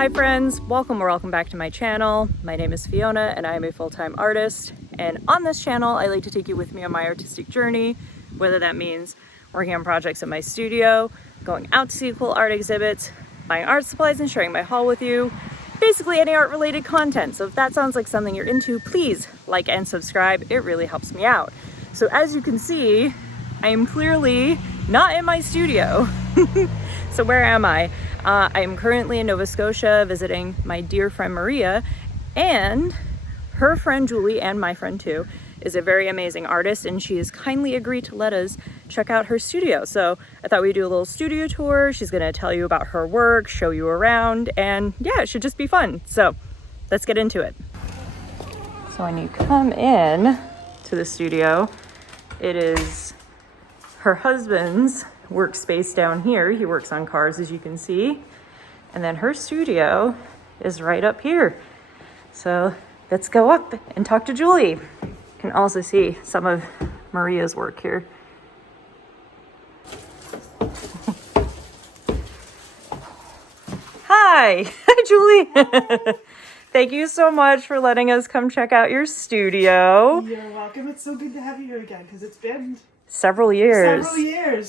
Hi friends, welcome or welcome back to my channel. My name is Fiona and I am a full-time artist, and on this channel I like to take you with me on my artistic journey, whether that means working on projects in my studio, going out to see cool art exhibits, buying art supplies and sharing my haul with you, basically any art related content. So if that sounds like something you're into, please like and subscribe, it really helps me out. So as you can see, I am clearly not in my studio. So where am I? I am currently in Nova Scotia visiting my dear friend Maria, and her friend Julie, and my friend too, is a very amazing artist, and she has kindly agreed to let us check out her studio. So I thought we'd do a little studio tour. She's gonna tell you about her work, show you around, and yeah, it should just be fun. So let's get into it. So when you come in to the studio, it is her husband's workspace down here. He works on cars, as you can see. And then her studio is right up here. So let's go up and talk to Julie. You can also see some of Maria's work here. Hi, hi Julie. Hi. Thank you so much for letting us come check out your studio. You're welcome. It's so good to have you here again because it's been Several years.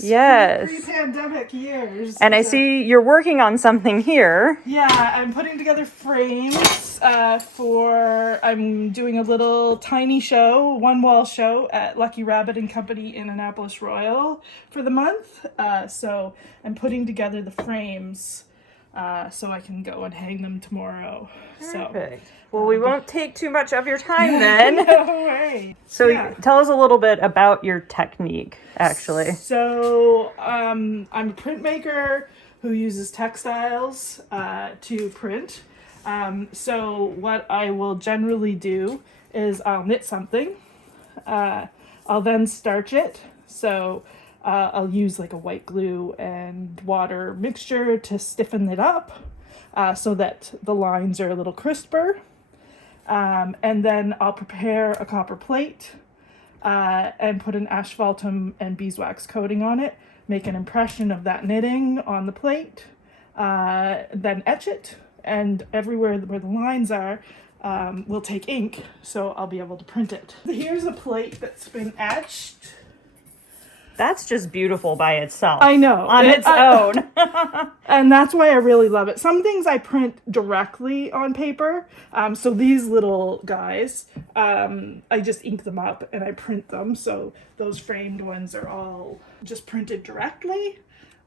Yes. Pre-pandemic years. And I see you're working on something here. Yeah, I'm putting together frames I'm doing a little tiny show, one wall show at Lucky Rabbit and Company in Annapolis Royal for the month. So I'm putting together the frames so I can go and hang them tomorrow. Perfect. Well, we won't take too much of your time then. No way. So yeah. Tell us a little bit about your technique, actually. So I'm a printmaker who uses textiles to print. So what I will generally do is I'll knit something. I'll then starch it. So I'll use like a white glue and water mixture to stiffen it up so that the lines are a little crisper. And then I'll prepare a copper plate and put an asphaltum and beeswax coating on it, make an impression of that knitting on the plate, then etch it, and everywhere where the lines are, we'll take ink, so I'll be able to print it. Here's a plate that's been etched. That's just beautiful by itself. I know. On its own. And that's why I really love it. Some things I print directly on paper. So these little guys, I just ink them up and I print them. So those framed ones are all just printed directly.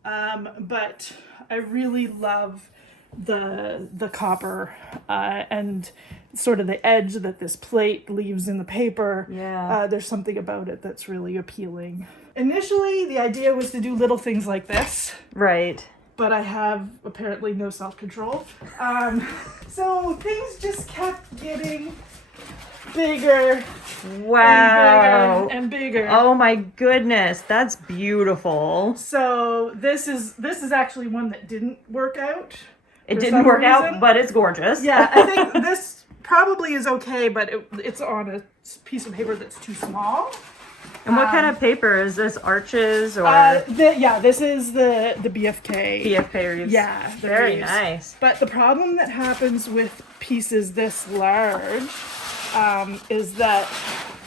But I really love the copper and sort of the edge that this plate leaves in the paper. Yeah. There's something about it that's really appealing. Initially, the idea was to do little things like this. Right. But I have apparently no self-control. So things just kept getting bigger. Wow. And bigger. Oh my goodness, that's beautiful. So this is actually one that didn't work out. It didn't work out, but it's gorgeous. Yeah, I think this probably is okay, but it's on a piece of paper that's too small. And what kind of paper is this? Arches or? This is the BFK. BFK reeds. Yeah. Very reeds. nice. But the problem that happens with pieces this large is that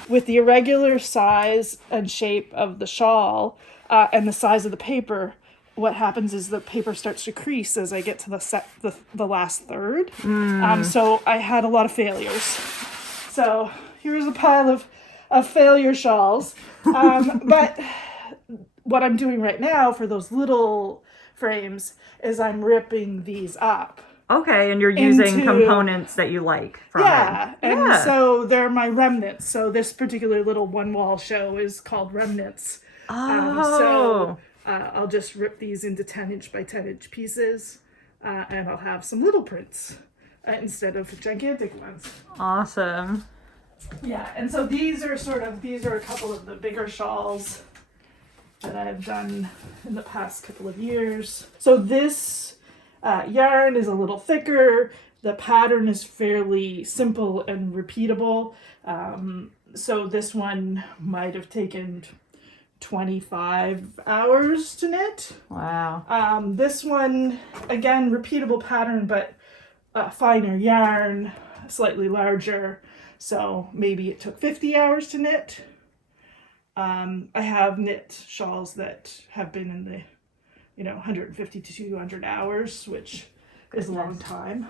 with the irregular size and shape of the shawl and the size of the paper, what happens is the paper starts to crease as I get to the last third. So I had a lot of failures. So here's a pile of failure shawls. But what I'm doing right now for those little frames is I'm ripping these up. Okay, and you're using components that you like from Yeah, it. and so they're my remnants. So this particular little one wall show is called Remnants. Oh. I'll just rip these into 10-inch by 10-inch pieces, and I'll have some little prints instead of gigantic ones. Awesome. Yeah, and so these are a couple of the bigger shawls that I've done in the past couple of years. So this yarn is a little thicker. The pattern is fairly simple and repeatable. So this one might have taken 25 hours to knit. Wow. This one, again, repeatable pattern, but finer yarn, slightly larger. So maybe it took 50 hours to knit. I have knit shawls that have been in the 150 to 200 hours, which is a long time.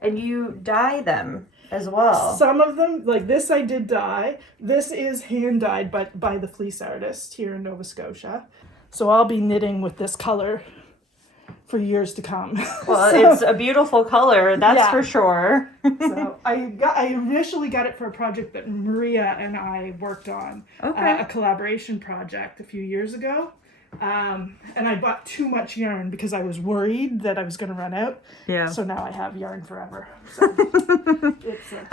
And you dye them as well. Some of them, like this, I did dye. This is hand dyed by the fleece artist here in Nova Scotia. So I'll be knitting with this color for years to come. Well, it's a beautiful color, that's for sure. So I initially got it for a project that Maria and I worked on, a collaboration project a few years ago. And I bought too much yarn because I was worried that I was going to run out. Yeah. So now I have yarn forever. So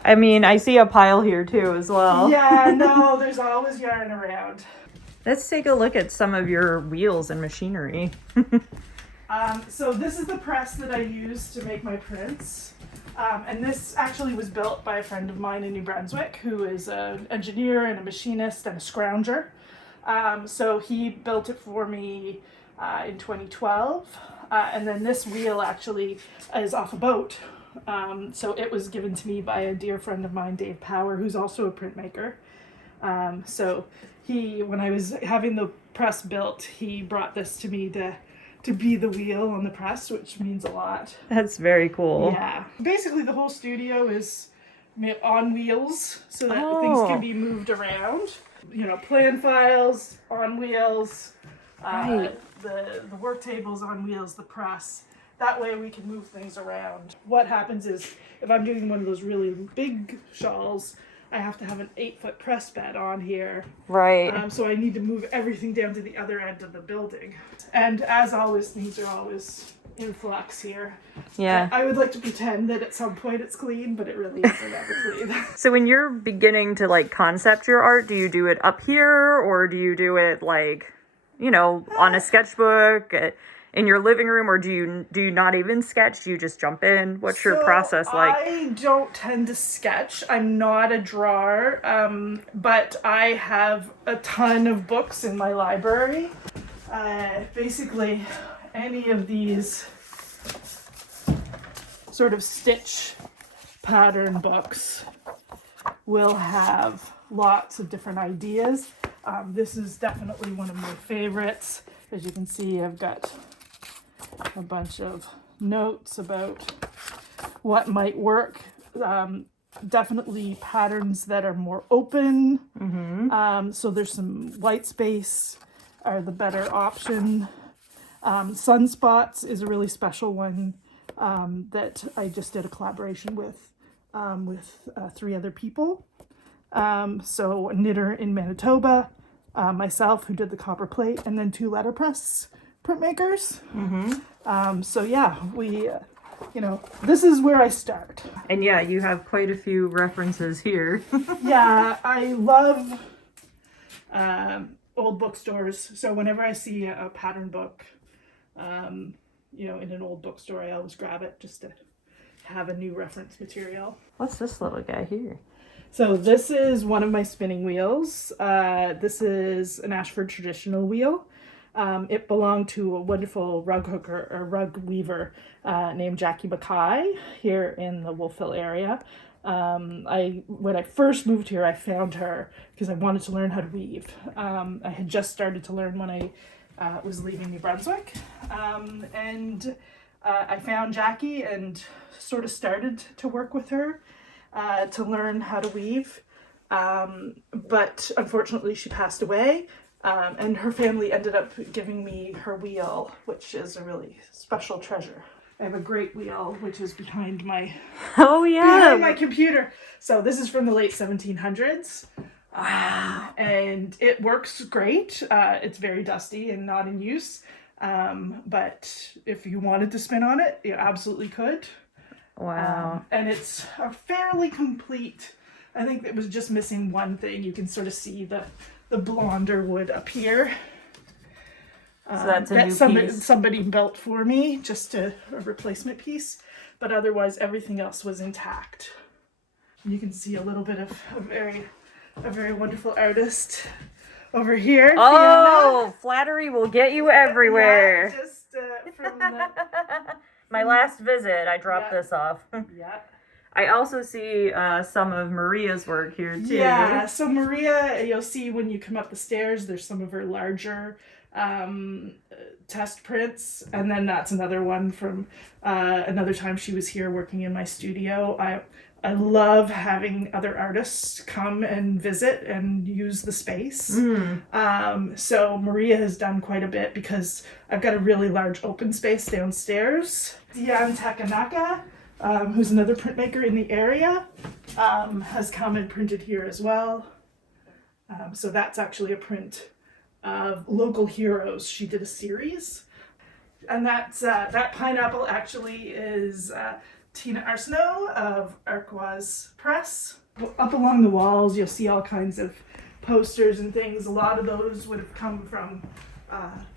I mean, I see a pile here too as well. Yeah, no, there's always yarn around. Let's take a look at some of your wheels and machinery. So this is the press that I use to make my prints. And this actually was built by a friend of mine in New Brunswick who is an engineer and a machinist and a scrounger. So he built it for me in 2012. And then this wheel actually is off a boat. So it was given to me by a dear friend of mine, Dave Power, who's also a printmaker. So when I was having the press built, he brought this to me to be the wheel on the press, which means a lot. That's very cool. Yeah. Basically, the whole studio is on wheels so that things can be moved around. Plan files on wheels, the work tables on wheels, the press. That way we can move things around. What happens is, if I'm doing one of those really big shawls, I have to have an 8-foot press bed on here. Right. So I need to move everything down to the other end of the building. And as always, things are always in flux here. Yeah. I would like to pretend that at some point it's clean, but it really isn't ever clean. So when you're beginning to concept your art, do you do it up here, or do you do it on a sketchbook in your living room, or do you not even sketch? Do you just jump in? What's your process like? I don't tend to sketch. I'm not a drawer, but I have a ton of books in my library. Basically, any of these sort of stitch pattern books will have lots of different ideas. This is definitely one of my favorites. As you can see, I've got a bunch of notes about what might work. Definitely patterns that are more open. Mm-hmm. So there's some white space are the better option. Sunspots is a really special one that I just did a collaboration with 3 other people. So a knitter in Manitoba, myself who did the copper plate, and then 2 letterpress printmakers. Mm-hmm. So yeah, we, this is where I start. And yeah, you have quite a few references here. Yeah, I love old bookstores. So whenever I see a pattern book, in an old bookstore, I always grab it just to have a new reference material. What's this little guy here? So this is one of my spinning wheels. This is an Ashford traditional wheel. It belonged to a wonderful rug hooker or rug weaver named Jackie Mackay here in the Wolfville area. When I first moved here, I found her because I wanted to learn how to weave. I had just started to learn when I was leaving New Brunswick. I found Jackie and sort of started to work with her to learn how to weave. But unfortunately, she passed away. And her family ended up giving me her wheel, which is a really special treasure. I have a great wheel, which is behind my behind my computer. So this is from the late 1700s. Wow. And it works great. It's very dusty and not in use. But if you wanted to spin on it, you absolutely could. Wow. And it's a fairly complete. I think it was just missing one thing. You can sort of see the blonder wood up here. So that's a new piece. Somebody built for me, just a replacement piece. But otherwise, everything else was intact. You can see a little bit of a very wonderful artist over here. Oh, Fiona. Flattery will get you everywhere. Yeah, just from the... My last visit, I dropped Yeah. this off. Yeah. I also see some of Maria's work here too. Yeah, so Maria, you'll see when you come up the stairs, there's some of her larger test prints, and then that's another one from another time she was here working in my studio. I love having other artists come and visit and use the space. So Maria has done quite a bit because I've got a really large open space downstairs. Diane Takanaka, who's another printmaker in the area, has come and printed here as well. So that's actually a print of local heroes. She did a series. And that's, that pineapple actually is Tina Arsenault of Arquoise Press. Up along the walls, you'll see all kinds of posters and things. A lot of those would have come from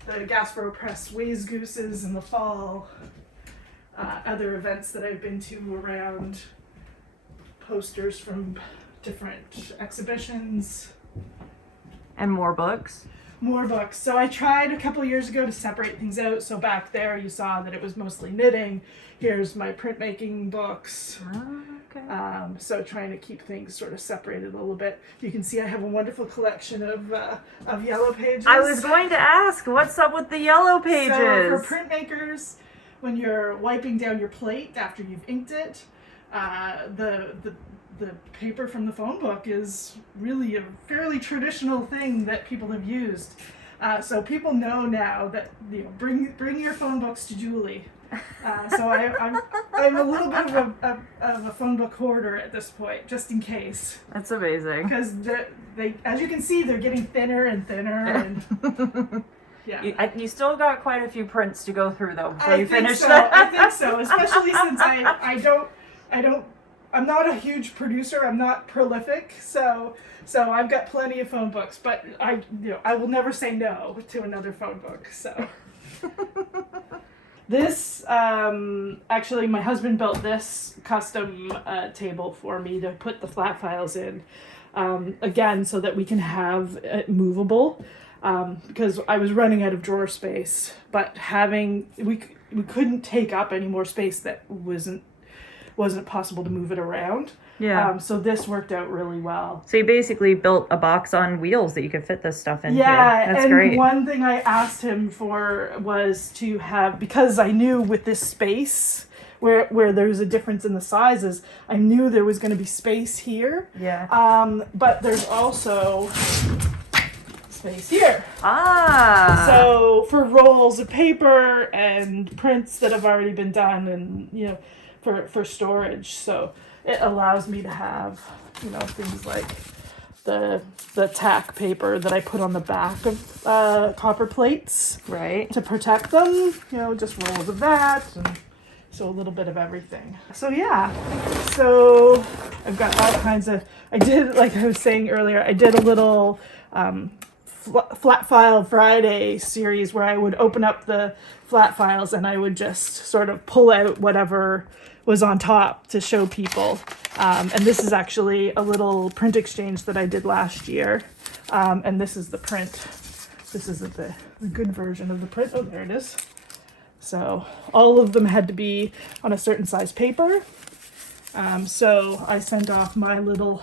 the Gasborough Press Ways Gooses in the fall. Other events that I've been to around, posters from different exhibitions. And more books. More books. So I tried a couple years ago to separate things out. So back there you saw that it was mostly knitting. Here's my printmaking books. Oh, okay. So trying to keep things sort of separated a little bit. You can see I have a wonderful collection of yellow pages. I was going to ask, what's up with the yellow pages? So for printmakers, when you're wiping down your plate after you've inked it, the paper from the phone book is really a fairly traditional thing that people have used. So people know now that, you know, bring your phone books to Julie. So I'm a little bit of a phone book hoarder at this point, just in case. That's amazing. Because they, as you can see, they're getting thinner and thinner, and yeah. You still got quite a few prints to go through though before you finish so. that. I think so, especially since I'm not a huge producer. I'm not prolific, so I've got plenty of phone books. But I will never say no to another phone book. So this actually, my husband built this custom table for me to put the flat files in, again, so that we can have it movable. Because I was running out of drawer space, but we couldn't take up any more space that wasn't possible to move it around. Yeah. So this worked out really well. So you basically built a box on wheels that you could fit this stuff into. Yeah, That's and great. one thing I asked him for was to have, because I knew with this space where there's a difference in the sizes, I knew there was going to be space here. Yeah. But there's also space here. So for rolls of paper and prints that have already been done, and for storage. So it allows me to have things like the tack paper that I put on the back of copper plates, right, to protect them. Just rolls of that, and so a little bit of everything. So I've got all kinds of. I did, like I was saying earlier, I did a little Flat File Friday series where I would open up the flat files and I would just sort of pull out whatever was on top to show people. And this is actually a little print exchange that I did last year. And this is the print. This is the good version of the print. Oh, there it is. So all of them had to be on a certain size paper. So I sent off my little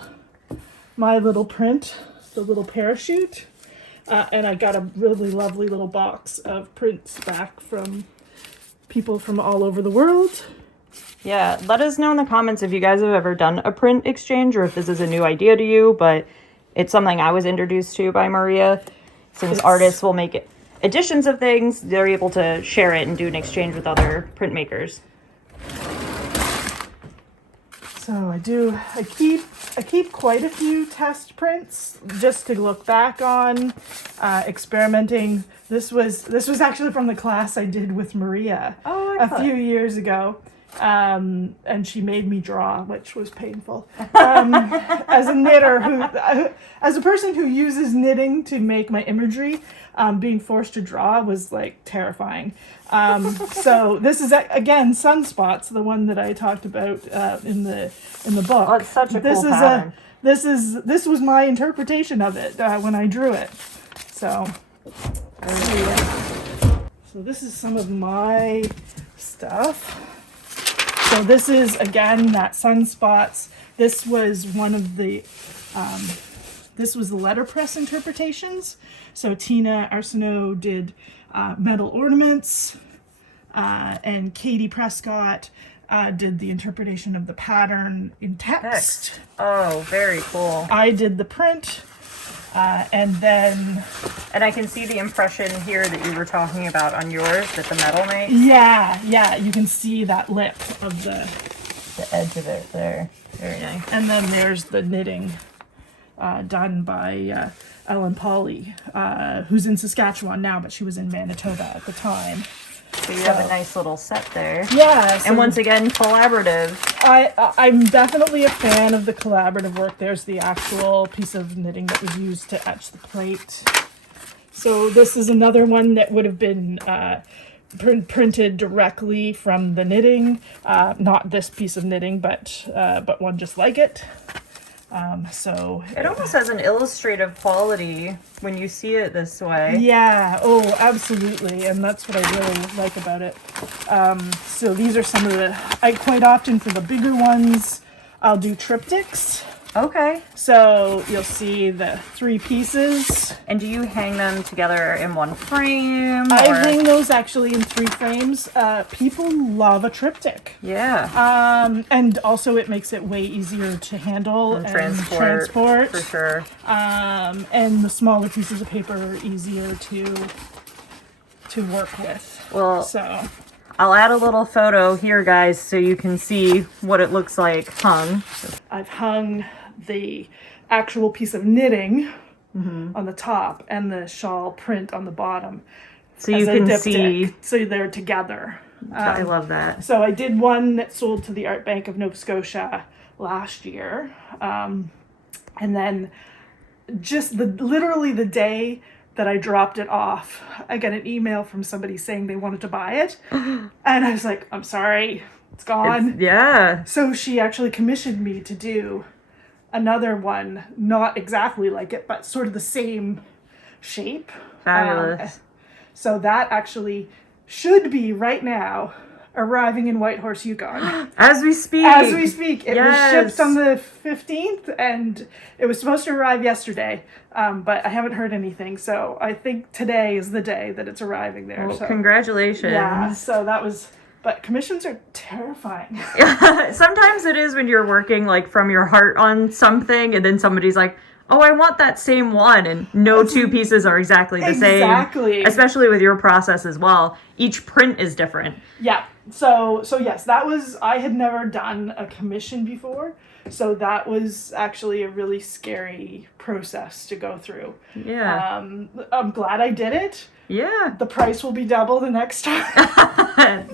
print, the little parachute. And I got a really lovely little box of prints back from people from all over the world. Yeah, let us know in the comments if you guys have ever done a print exchange or if this is a new idea to you, but it's something I was introduced to by Maria. Since artists will make editions of things, they're able to share it and do an exchange with other printmakers. So I keep quite a few test prints just to look back on, experimenting. This was actually from the class I did with Maria a few years ago, and she made me draw, which was painful. As a knitter as a person who uses knitting to make my imagery, being forced to draw was like terrifying. So this is again Sunspots, the one that I talked about in the book. Oh, it's such a cool pattern. This was my interpretation of it when I drew it. So this is some of my stuff. So this is, again, that sunspots. This was one of the, this was the letterpress interpretations. So Tina Arsenault did metal ornaments, and Katie Prescott did the interpretation of the pattern in text. Oh, very cool. I did the print, and then... And I can see the impression here that you were talking about on yours that the metal makes. Yeah, you can see that lip of the edge of it there. Very nice. And then there's the knitting done by Ellen Polly, who's in Saskatchewan now, but she was in Manitoba at the time. So you have a nice little set there. Yeah. So and once again, collaborative. I'm definitely a fan of the collaborative work. There's the actual piece of knitting that was used to etch the plate. So this is another one that would have been printed directly from the knitting. Not this piece of knitting, but one just like it. So it almost has an illustrative quality when you see it this way. Yeah, oh, absolutely, and that's what I really like about it. So these are some of I quite often for the bigger ones, I'll do triptychs. Okay. So you'll see the 3 pieces. And do you hang them together in one frame? I hang those actually in 3 frames. People love a triptych. Yeah. And also it makes it way easier to handle and transport. For sure. And the smaller pieces of paper are easier to work with. Well, so I'll add a little photo here, guys, so you can see what it looks like hung. I've hung the actual piece of knitting on the top and the shawl print on the bottom. So you can see. So they're together. I love that. So I did one that sold to the Art Bank of Nova Scotia last year. And then just literally the day that I dropped it off, I got an email from somebody saying they wanted to buy it. And I was like, I'm sorry, it's gone. Yeah. So she actually commissioned me to do another one, not exactly like it, but sort of the same shape. Fabulous. So that actually should be right now arriving in Whitehorse, Yukon. As we speak. As we speak. It was Yes. shipped on the 15th and it was supposed to arrive yesterday, but I haven't heard anything. So I think today is the day that it's arriving there. Well, so congratulations. yeah, so that was... But commissions are terrifying. Sometimes it is when you're working like from your heart on something and then somebody's like, oh, I want that same one. And no 2 pieces are exactly the same. Exactly. Especially with your process as well. Each print is different. Yeah. So yes, that was... I had never done a commission before. So that was actually a really scary process to go through. Yeah. I'm glad I did it. Yeah. The price will be double the next time.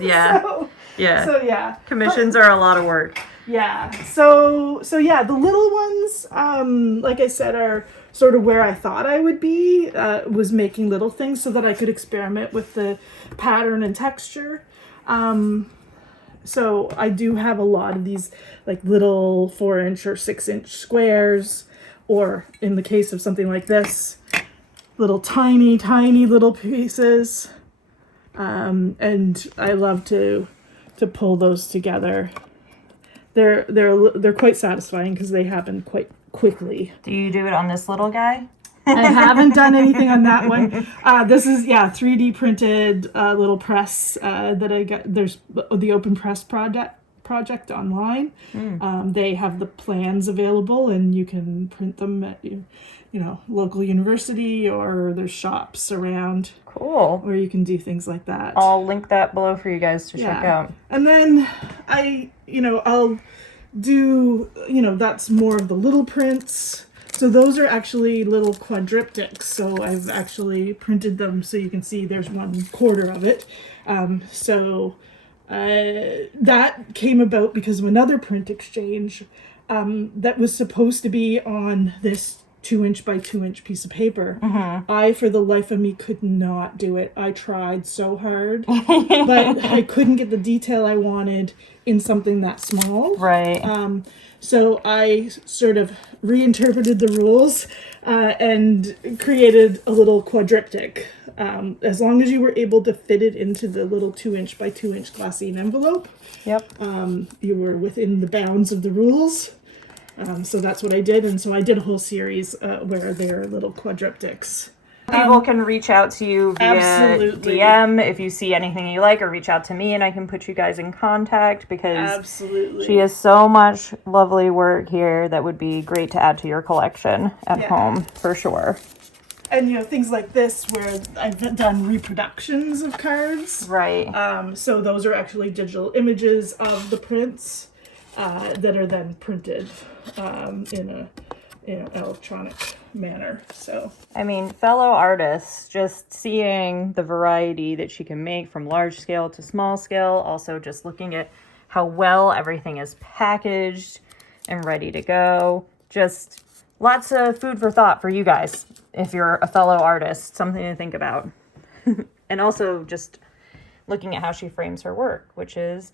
Yeah. So yeah. Commissions are a lot of work. Yeah. So yeah, the little ones, like I said, are sort of where I thought I would be, was making little things so that I could experiment with the pattern and texture. So I do have a lot of these like little 4-inch or 6-inch squares, or in the case of something like this, little tiny little pieces. And I love to pull those together. They're quite satisfying because they happen quite quickly. Do you do it on this little guy? I haven't done anything on that one. This is 3D printed little press that I got. There's the Open Press project online. They have the plans available, and you can print them at local university, or there's shops around. Cool. Where you can do things like that. I'll link that below for you guys to check out. And then I'll do, that's more of the little prints. So those are actually little quadriptychs. So I've actually printed them so you can see there's 1/4 of it. That came about because of another print exchange that was supposed to be on this 2-inch by 2-inch piece of paper. I, for the life of me, could not do it. I tried so hard, but I couldn't get the detail I wanted in something that small. Right. So I sort of reinterpreted the rules and created a little quadriptych as long as you were able to fit it into the little 2" by 2" glassine envelope. Yep. You were within the bounds of the rules. So that's what I did. And so I did a whole series where they're little quadriptychs. People can reach out to you via absolutely. DM if you see anything you like, or reach out to me and I can put you guys in contact, because Absolutely. she has so much lovely work here that would be great to add to your collection at home, for sure. And, you know, things like this where I've done reproductions of cards. Right. So those are actually digital images of the prints that are then printed in an electronic manner. So I mean, fellow artists, just seeing the variety that she can make from large scale to small scale, also just looking at how well everything is packaged and ready to go. Just lots of food for thought for you guys if you're a fellow artist, something to think about. And also just looking at how she frames her work, which is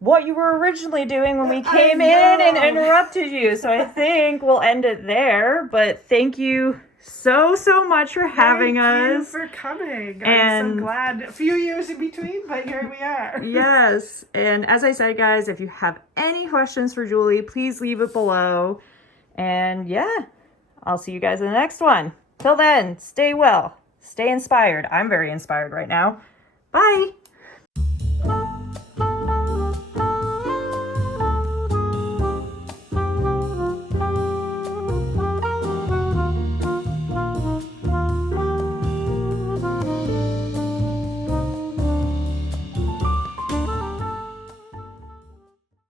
what you were originally doing when we came in and interrupted you. So I think we'll end it there, but thank you so much for having us. Thank you for coming. I'm so glad. A few years in between, but here we are. Yes. And as I said, guys, if you have any questions for Julie, please leave it below. And yeah, I'll see you guys in the next one. Till then, stay well, stay inspired. I'm very inspired right now. Bye.